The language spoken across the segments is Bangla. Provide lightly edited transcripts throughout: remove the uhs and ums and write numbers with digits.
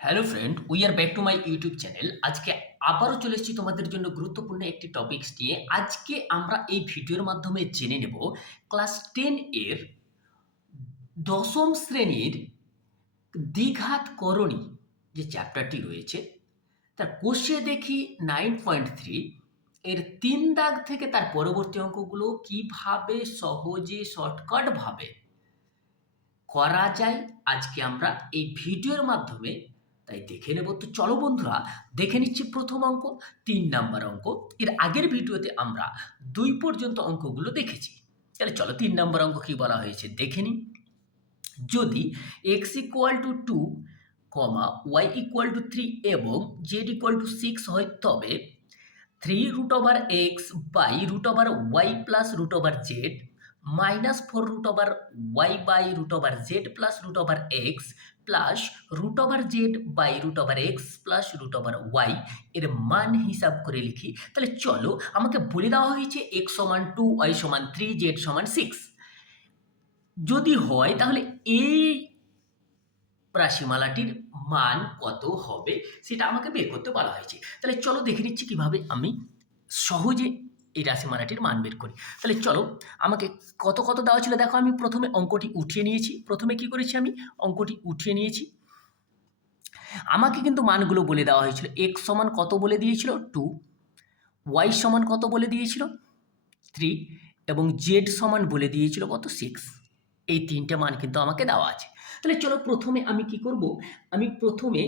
Hello friend, we are back to my YouTube channel. আজকে আবারও চলে এসেছি তোমাদের জন্য গুরুত্বপূর্ণ একটি টপিকস নিয়ে। আজকে আমরা এই ভিডিওর মাধ্যমে জেনে নেব ক্লাস 10 এর দশম শ্রেণীর দ্বিঘাত করণী যে চ্যাপ্টারটি রয়েছে তার কোষে দেখি 9.3 এর ৩ দাগ থেকে তার পরবর্তী অঙ্কগুলো কিভাবে সহজে শর্টকাটভাবে করা যায় আজকে আমরা এই ভিডিওর মাধ্যমে তাই দেখে নেব। তো চলো বন্ধুরা, দেখে নিচ্ছি প্রথম অঙ্ক, ৩ নাম্বার অঙ্ক। এর আগের ভিডিওতে আমরা ২ পর্যন্ত অঙ্কগুলো দেখেছি। তাহলে চলো ৩ নাম্বার অঙ্ক কি বলা হয়েছে দেখে নিই। যদি x = 2, y = 3 এবং z = 6 হয় তবে 3√x by √y plus √z minus 4√y by √z plus √x plus √z by √x plus √y এর মান হিসাব করে লিখি। তাহলে চলো, আমাকে বলে দেওয়া হয়েছে x সমান 2, y সমান 3, z সমান 6 যদি হয় তাহলে এই রাশিমালাটির মান কত হবে সেটা আমাকে বের করতে বলা হয়েছে। তাহলে চলো দেখে নিচ্ছি কিভাবে আমি সহজে এই রাশিমালাটির মান বের করি। তাহলে চলো, আমাকে কত কত দেওয়া ছিল দেখো। আমি প্রথমে অঙ্কটি উঠিয়ে নিয়েছি। প্রথমে কি করেছি, আমি অঙ্কটি উঠিয়ে নিয়েছি। আমাকে কিন্তু মানগুলো বলে দেওয়া হয়েছিল। এক্স সমান কত বলে দিয়েছিল 2, ওয়াই সমান কত বলে দিয়েছিল 3 এবং জেড সমান বলে দিয়েছিল কত 6। এই তিনটে মান কিন্তু আমাকে দেওয়া আছে। তাহলে চলো প্রথমে আমি কি করব, আমি প্রথমে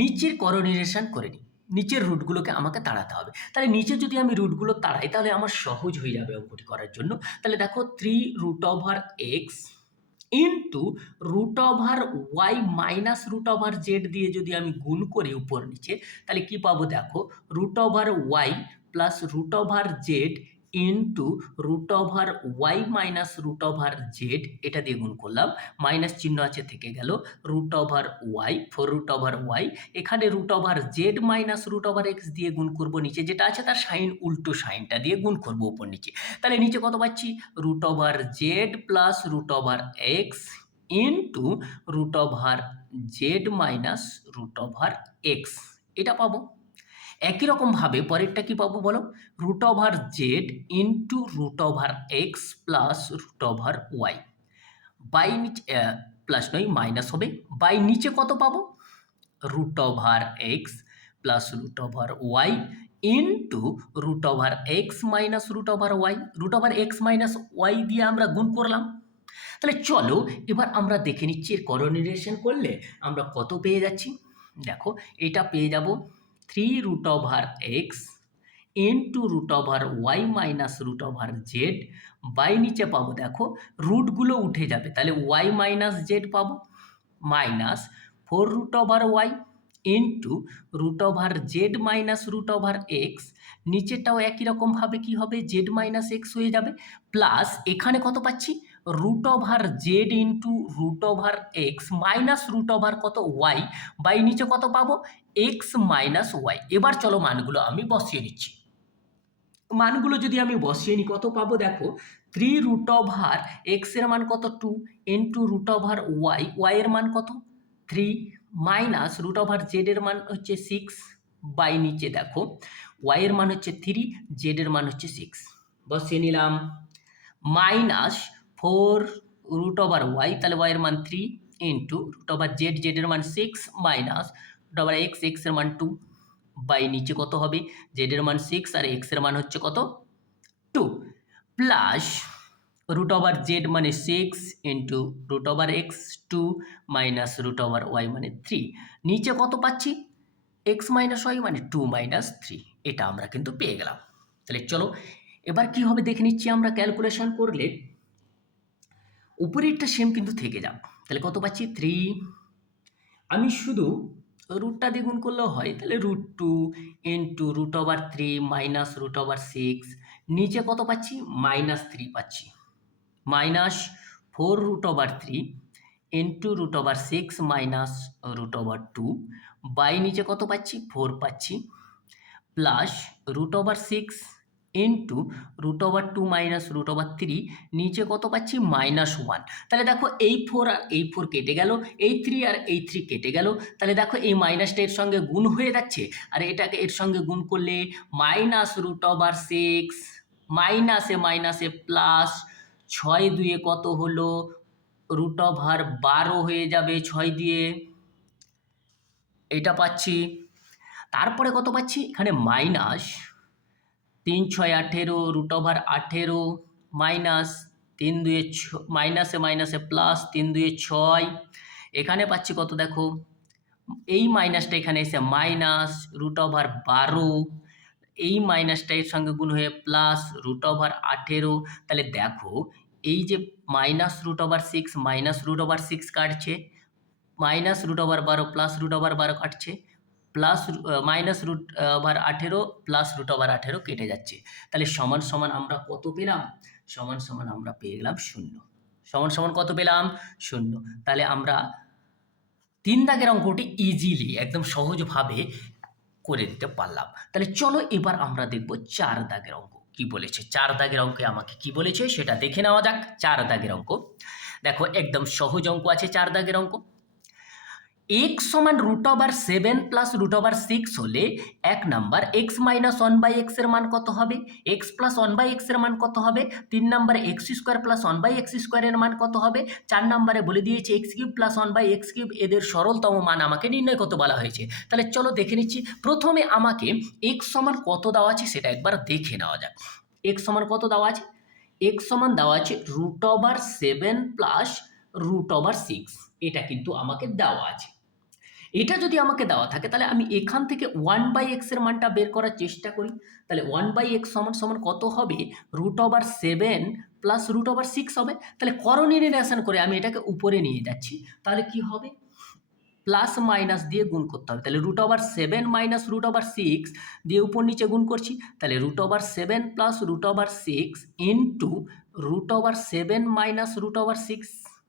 নিচের করোনিলেশন করে নিই। নিচের রুটগুলোকে আমাকে তাড়াতে হবে। তাহলে নিচে যদি আমি রুটগুলো তাড়াই তাহলে আমার সহজ হয়ে যাবে অঙ্কটি করার জন্য। তাহলে দেখো 3√x into √y minus √z দিয়ে যদি আমি গুণ করি উপর নিচে, তাহলে কি পাবো দেখো, √y plus √z into √y minus √z, এটা দিয়ে গুণ করলাম, মাইনাস চিহ্ন আছে থেকে গেল, √y 4√y, এখানে √z মাইনাস √x দিয়ে গুণ করব, নিচে যেটা আছে তার সাইন উল্টো সাইনটা দিয়ে গুণ করব উপর নিচে। তাহলে নিচে কত পাচ্ছি, √z plus √x into √z minus √x, এটা পাবো। একই রকমভাবে পরেরটা কি পাবো বলো, √z into √x plus √y, by নিচে প্লাস নয় মাইনাস হবে, বাই নিচে কত পাবো, √x plus √y into √x minus √y, √x minus y দিয়ে আমরা গুণ করলাম। তাহলে চলো এবার আমরা দেখে নিচ্ছি এর করোনিলেশন করলে আমরা কত পেয়ে যাচ্ছি। দেখো এটা পেয়ে যাব 3√x into √y minus √z, by নিচে পাবো দেখো রুটগুলো উঠে যাবে, তাহলে y মাইনাস জেড পাবো, minus 4√y into √z minus √x, নিচেরটাও একই রকমভাবে কি হবে, z মাইনাস এক্স হয়ে যাবে, প্লাস এখানে কত পাচ্ছি, √z ইন্টু √x মাইনাস কত y, বাই নিচে কত পাবো, x মাইনাস y। এবার চলো মানগুলো আমি বসিয়ে নিচ্ছি। মানগুলো যদি আমি বসিয়ে নিই কত পাবো দেখো, 3√x এর মান কত 2 ইন্টু √y, y এর মান কত 3, মাইনাস √z এর মান হচ্ছে 6, বাই নিচে দেখো y এর মান হচ্ছে 3, z এর মান হচ্ছে 6, বসিয়ে নিলাম, মাইনাস 4√y, তাহলে y এর মান 3 ইন্টু √z, z এর মান 6, মাইনাস √x, x এর মান 2, বাই নিচে কত হবে, z এর মান 6 আর x এর মান হচ্ছে কত 2, প্লাস √z মানে 6 ইন্টু √x 2 মাইনাস √y মানে 3, নিচে কত পাচ্ছি, x মাইনাস y মানে 2 মাইনাস 3, এটা আমরা কিন্তু পেয়ে গেলাম। তাহলে চলো এবার কি হবে দেখে নিচ্ছি আমরা ক্যালকুলেশন করলে, উপরেরটা সেম কিন্তু থেকে যাবে। তাহলে কত পাচ্ছি 3, আমি শুধু রুটটা দিয়ে গুণ করলেও হয়, তাহলে √2 ইন্টু √3 মাইনাস √6, নিচে কত পাচ্ছি -3 পাচ্ছি, মাইনাস 4√3 ইন্টু √6 মাইনাস √2, বাই নিচে কত পাচ্ছি 4 পাচ্ছি, প্লাস √6 ইন্টু √2 মাইনাস √3, নিচে কত পাচ্ছি -1। তাহলে দেখো এই 4 আর এই 4 কেটে গেল, এই 3 আর এই 3 কেটে গেল। তাহলে দেখো এই মাইনাসটা এর সঙ্গে গুণ হয়ে যাচ্ছে, আর এটাকে এর সঙ্গে গুণ করলে -√6, মাইনাসে মাইনাসে প্লাস, 6 দুয়ে কত হলো √12 হয়ে যাবে 6 দিয়ে, এটা পাচ্ছি। তারপরে কত পাচ্ছি এখানে মাইনাস 3 6 18, √18 মাইনাস 3 দুয়ে মাইনাসে মাইনাসে প্লাস, 3 দুয়ে 6, এখানে পাচ্ছি কত দেখো, এই মাইনাসটা এখানে এসে মাইনাস √12, এই মাইনাসটা এর সঙ্গে গুণ হয়ে প্লাস √18। তাহলে দেখো এই যে -√6 মাইনাস √6 কাটছে, মাইনাস √12 প্লাস √12 কাটছে, প্লাস মাইনাস √18 প্লাস √18 কেটে যাচ্ছে। তাহলে সমান সমান আমরা কত পেলাম? সমান সমান আমরা পেয়ে গেলাম 0। সমান সমান কত পেলাম? 0। তাহলে আমরা 3 দাগের অঙ্কটি ইজিলি একদম সহজভাবে করে দিতে পারলাম। তাহলে চলো এবার আমরা দেখব 4 দাগের অঙ্ক কি বলেছে। 4 দাগের অঙ্কে আমাকে কি বলেছে সেটা দেখে নেওয়া যাক। 4 দাগের অঙ্ক দেখো একদম সহজ অঙ্ক আছে। 4 দাগের অঙ্ক, x সমান √7 প্লাস √6 হলে 1 নাম্বার x মাইনাস 1/x এর মান কত হবে? x প্লাস 1/x এর মান কত হবে? 3 নাম্বারে x square plus 1/x square এর মান কত হবে? 4 নাম্বারে বলে দিয়েছে x cube plus 1/x cube, এদের সরলতম মান আমাকে নির্ণয় করতে বলা হয়েছে। তাহলে চলো দেখে নিচ্ছি। প্রথমে আমাকে x সমান কত দেওয়া আছে সেটা একবার দেখে নেওয়া যাক। x সমান কত দেওয়া আছে? x সমান দেওয়া আছে √7 প্লাস √6, এটা কিন্তু আমাকে দেওয়া আছে। এটা যদি আমাকে দেওয়া থাকে তাহলে আমি এখান থেকে 1/x এর মানটা বের করার চেষ্টা করি। তাহলে 1/x সমান সমান কত হবে? √7 প্লাস √6 হবে। তাহলে করণীয় নির্ণয় করে আমি এটাকে উপরে নিয়ে যাচ্ছি। তাহলে কি হবে? প্লাস মাইনাস দিয়ে গুণ করতে হবে। তাহলে √7 মাইনাস √6 দিয়ে উপর নিচে গুণ করছি। তাহলে √7 প্লাস √6 ইন্টু √7 মাইনাস √6,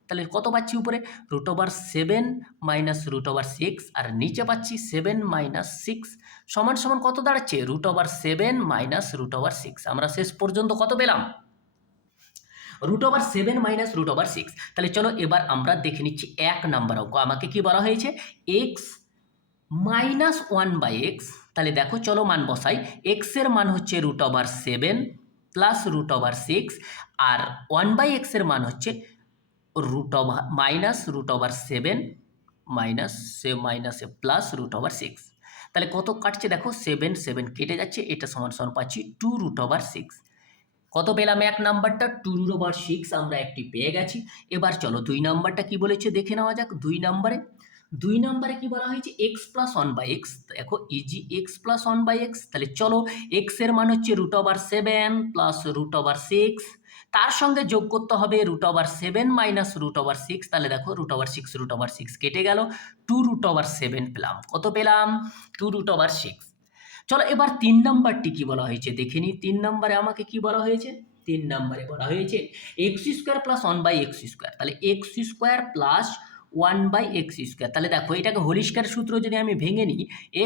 তাহলে কত পাচ্ছি উপরে? √7 মাইনাস √6, আর নিচে পাচ্ছি 7 মাইনাস 6 সমান সমান কত দাঁড়াচ্ছে? √7 মাইনাস √6। আমরা শেষ পর্যন্ত কত পেলাম? √7 মাইনাস √6। তাহলে চলো এবার আমরা দেখে নিচ্ছি 1 নাম্বার অঙ্ক। আমাকে কি বলা হয়েছে? x minus 1/x। তাহলে দেখো চলো মান বসাই। x এর মান হচ্ছে √7 প্লাস √6, আর 1/x এর মান হচ্ছে মাইনাস √7 মাইনাসে প্লাস √6। তাহলে কত কাটছে দেখো, 7 7 কেটে যাচ্ছে, এটা সমান সমান পাচ্ছি 2√6। কত পেলাম? 1 নাম্বারটা 2√6 আমরা একটি পেয়ে গেছি। এবার চলো 2 নাম্বারটা কি বলেছে দেখে নেওয়া যাক। 2 নাম্বারে কি বলা হয়েছে? x plus 1/x। দেখো ইজি x প্লাস 1/x। তাহলে চলো x এর মান হচ্ছে √7 প্লাস √6, তার সঙ্গে যোগ করতে হবে √7 মাইনাস √6। তাহলে দেখো √6 কেটে গেল, 2√7 পেলাম। কত পেলাম? 2√6। চলো এবার 3 নাম্বারটি কি বলা হয়েছে দেখে নিই। 3 নাম্বারে আমাকে কি বলা হয়েছে? 3 নাম্বারে বলা হয়েছে x square plus 1/x square. তাহলে x square plus 1/x square. তাহলে দেখো এটাকে হোল স্কোয়ার সূত্র যদি আমি ভেঙে নিই,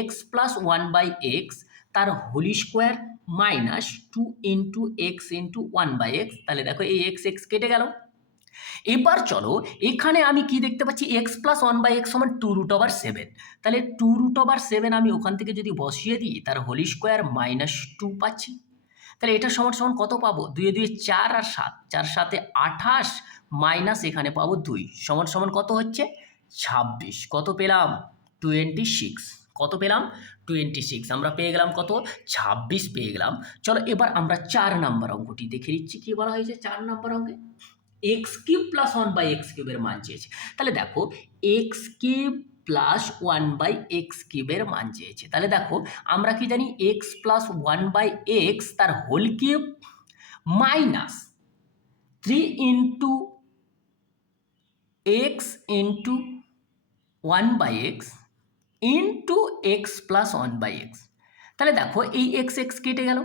x প্লাস 1/x তার whole square minus 2 into x into 1/x। তাহলে দেখো এই x কেটে গেল। এবার চলো এখানে আমি কি দেখতে পাচ্ছি? x প্লাস 1/x সমান 2√7। তাহলে 2√7 আমি ওখান থেকে যদি বসিয়ে দিই, তার হোল স্কোয়ার মাইনাস 2 পাচ্ছি। তাহলে এটা সমান সমান কত পাবো? 2 2 4 আর 7, 4 7 28 মাইনাস এখানে পাবো 2 সমান সমান কত হচ্ছে? 26। কত পেলাম? 26। কত পেলাম? 26। আমরা পেয়ে গেলাম কত? 26 পেয়ে গেলাম। চলো এবার আমরা 4 নাম্বার অঙ্কটি দেখে নিচ্ছি। কি বলা হয়েছে 4 নাম্বার অঙ্কে? x কিউব প্লাস 1/x কিউবের মান চেয়েছে। তাহলে দেখো x কিউব প্লাস 1/x কিউবের মান চেয়েছে। তাহলে দেখো আমরা কি জানি? x প্লাস 1/x তার whole cube minus 3 into x into 1/x into x plus 1/x। তাহলে দেখো এই x কেটে গেল।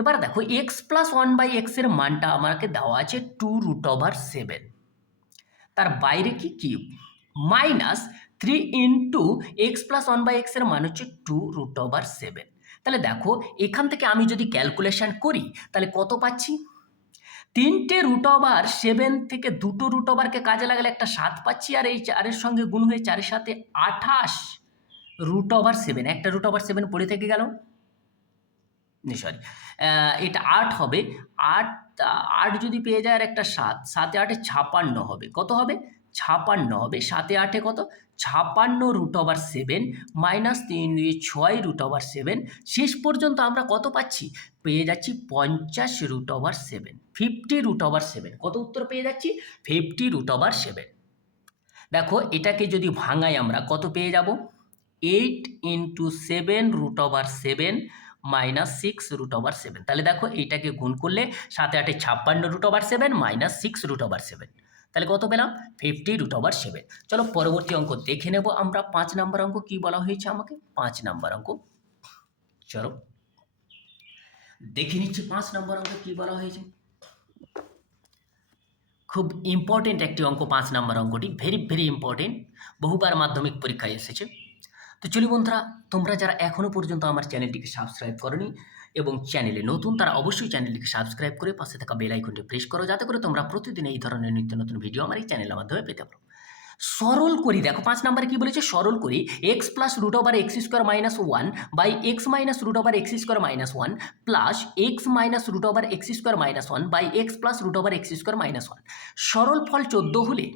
এবার দেখো x প্লাস 1/x এর মানটা আমাকে দেওয়া আছে 2√7, তার বাইরে কি cube, minus 3 into x plus 1/x এর মান হচ্ছে 2√7। তাহলে দেখো এখান থেকে আমি যদি ক্যালকুলেশন করি তাহলে কত পাচ্ছি, 3টে রুট ওভার 7 থেকে 2টো রুট ওভারকে কাজে লাগালে একটা 7 পাচ্ছি, আর এই 4-এর সঙ্গে গুণ হয়ে 4-এর সাথে 28 রুট ওভার 7, একটা রুট ওভার 7 পড়ে থেকে গেল, সরি এটা 8 হবে, 8 8 যদি পেয়ে যায় আর একটা 7, 7 8 56 হবে, কত হবে 56 হবে, 7 8 কত 56 root over 7 minus 3 2 6 root over 7, শেষ পর্যন্ত আমরা কত পাচ্ছি, পেয়ে যাচ্ছি 50 রুট ওভার 7, 50 রুট ওভার 7, কত উত্তর পেয়ে যাচ্ছি 50 রুট ওভার 7। দেখো এটাকে যদি ভাঙাই আমরা কত পেয়ে যাব, 8 into 7 root over 7 minus 6 root over 7, তাহলে দেখো এইটাকে গুণ করলে 7 8 56 root over 7 minus 6 root over 7, তাহলে কত পেলাম 50 রুট ওভার 7। চলো পরবর্তী অঙ্ক দেখে নেব আমরা, 5 নম্বর অঙ্ক কি বলা হয়েছে আমাকে, 5 নম্বর অঙ্ক চলো দেখে নিচ্ছি 5 নম্বর অঙ্ক কি বলা হয়েছে। খুব ইম্পর্টেন্ট একটি অঙ্ক 5 নম্বর অঙ্কটি, ভেরি ভেরি ইম্পর্টেন্ট, বহুবার মাধ্যমিক পরীক্ষায় এসেছে। তো চলি বন্ধুরা, তোমরা যারা এখনও পর্যন্ত আমার চ্যানেলটিকে সাবস্ক্রাইব করনি এবং চ্যানেলে নতুন, তারা অবশ্যই চ্যানেলটিকে সাবস্ক্রাইব করে পাশে থাকা বেল আইকনটি প্রেস করো, যাতে করে তোমরা প্রতিদিন এই ধরনের নিত্য নতুন ভিডিও আমার এই চ্যানেলের মাধ্যমে পেতে পারো। সরল করি, দেখো 5 নম্বরে কি বলেছে, সরল করি X plus root over x square minus 1 by X minus root over x square minus 1 plus X minus root over x square minus 1 by X plus root over x square minus 1। সরল ফল 14 হলে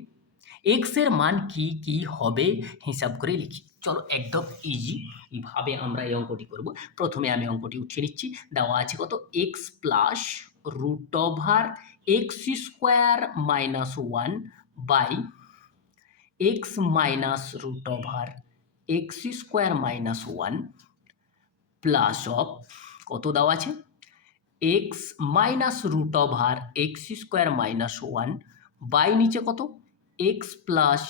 এক্স এর মান কি কি হবে হিসাব করে লিখি। চলো একদম ইজি, এইভাবে আমরা এই অঙ্কটি করব। প্রথমে আমি অঙ্কটি উঠিয়ে নিচ্ছি, দেওয়া আছে কত, X plus root over x square minus 1 by X minus root over x square minus 1 plus of কত দেওয়া আছে, X minus root over x square minus 1 by নিচে কত, X plus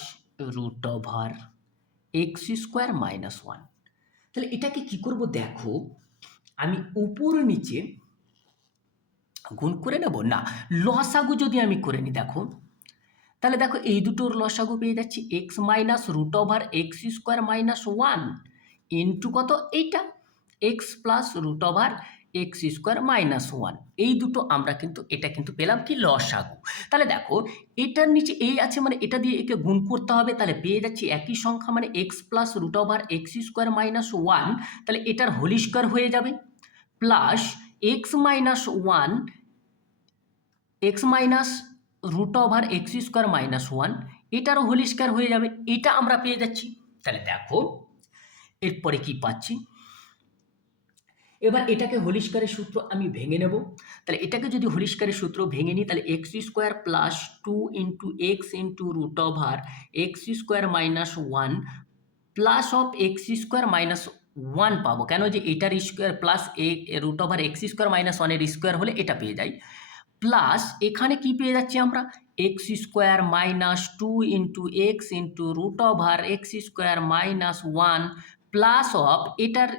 root over x square minus 1। তাহলে এটাকে কি করব, দেখো আমি উপর নিচে গুণ করে নেব না, লসাগু যদি আমি করে নিই, দেখো তাহলে দেখো এই দুটোর লসাগু পেয়ে যাচ্ছি X minus root over x square minus 1 into কত, এইটা X plus root over x square minus 1, এই দুটো আমরা কিন্তু এটা কিন্তু পেলাম কি লসাগু। তাহলে দেখো এটার নিচে এই আছে, মানে এটা দিয়ে একে গুণ করতে হবে, তাহলে পেয়ে যাচ্ছি একই সংখ্যা মানে X plus root over x square minus 1, তাহলে এটার হোল স্কোয়ার হয়ে যাবে, plus X minus 1 X minus root over x square minus 1, এটারও হোল স্কোয়ার হয়ে যাবে, এটা আমরা পেয়ে যাচ্ছি। তাহলে দেখো এরপরে কি পাচ্ছি, এবার এটাকে হোল স্কোয়ারের সূত্র আমি ভেঙে নেব। তাহলে এটাকে যদি হোল স্কোয়ারের সূত্র ভেঙে নিই, তাহলে x square plus 2 into x into root over x square minus 1 plus of x square minus 1 পাবো, কেন যে এটার square plus root over x square minus 1-এর স্কোয়ার হলে এটা পেয়ে যাই, প্লাস এখানে কি পেয়ে যাচ্ছি আমরা, X square minus 2 into x into root over x square minus 1 plus of এটার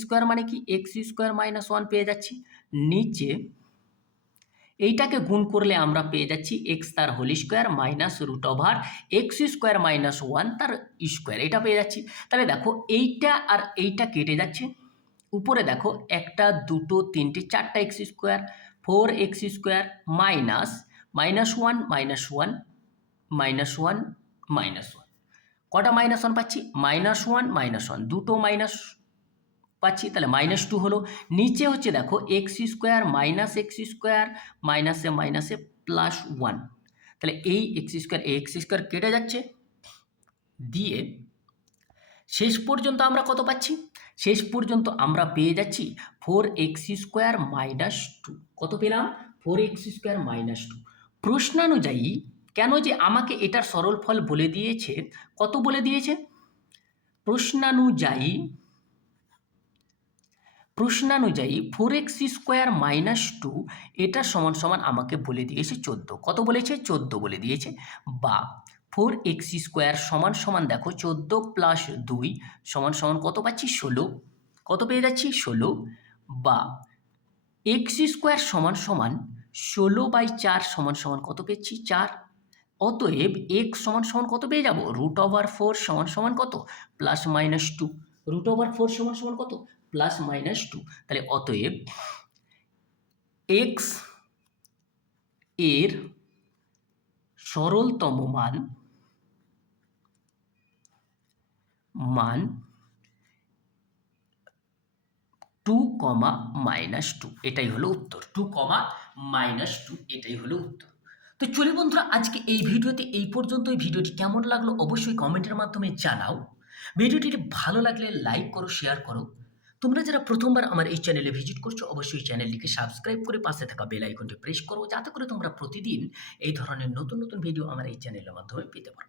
স্কোয়ার মানে কি এক্স স্কোয়ার মাইনাস 1 পেয়ে যাচ্ছি, নিচে এইটাকে গুণ করলে আমরা পেয়ে যাচ্ছি এক্স তার whole square minus root over x square minus 1 তার স্কোয়ার, এটা পেয়ে যাচ্ছি। তাহলে দেখো এইটা আর এইটা কেটে যাচ্ছে, উপরে দেখো একটা দুটো তিনটে চারটা x square, 4 x square minus minus 1 minus 1 minus 1 minus 1, কটা মাইনাস 1 পাচ্ছি, মাইনাস 1 মাইনাস 1, দুটো মাইনাস পাচ্ছি, তাহলে মাইনাস 2 হলো, নিচে হচ্ছে দেখো x square minus x square মাইনাসে মাইনাসে প্লাস 1, তাহলে এই এক্স স্কোয়ার কেটে যাচ্ছে, দিয়ে শেষ পর্যন্ত আমরা কত পাচ্ছি, শেষ পর্যন্ত আমরা পেয়ে যাচ্ছি 4x স্কোয়ার মাইনাস 2, কত পেলাম 4x স্কোয়ার মাইনাস 2। প্রশ্নানুযায়ী, কেন যে আমাকে এটার সরল ফল বলে দিয়েছে, কত বলে দিয়েছে, প্রশ্নানুযায়ী 4x স্কোয়ার মাইনাস 2 এটা সমান সমান আমাকে বলে দিয়েছে 14, কত বলেছে 14 বলে দিয়েছে, বা 4x স্কোয়ার সমান সমান দেখো 14 প্লাস 2 সমান সমান কত পাচ্ছি 16, কত পেয়ে যাচ্ছি 16, বা এক্স স্কোয়ার সমান সমান 16/4 সমান সমান কত পেয়েছি 4, অতএব এক্স সমান সমান কত পেয়ে যাব, √4 সমান সমান কত প্লাস মাইনাস 2, √4 সমান সমান কত প্লাস মাইনাস টু। তাহলে অতএব এক্স এর সরলতম মান টু কমা মাইনাস টু, এটাই হলো উত্তর। টু কমা মাইনাস টু, এটাই হলো উত্তর। তো চলি বন্ধুরা, আজকে এই ভিডিওতে এই পর্যন্তই। ভিডিওটি কেমন লাগলো অবশ্যই কমেন্টের মাধ্যমে জানাও। ভিডিওটি ভালো লাগলে লাইক করো, শেয়ার করো। তোমরা যারা প্রথমবার আমার এই চ্যানেলে ভিজিট করছো অবশ্যই চ্যানেলটিকে সাবস্ক্রাইব করে পাশে থাকা বেল আইকনটি প্রেস করো, যাতে করে তোমরা প্রতিদিন এই ধরনের নতুন নতুন ভিডিও আমার এই চ্যানেলের মাধ্যমে পেতে পারো।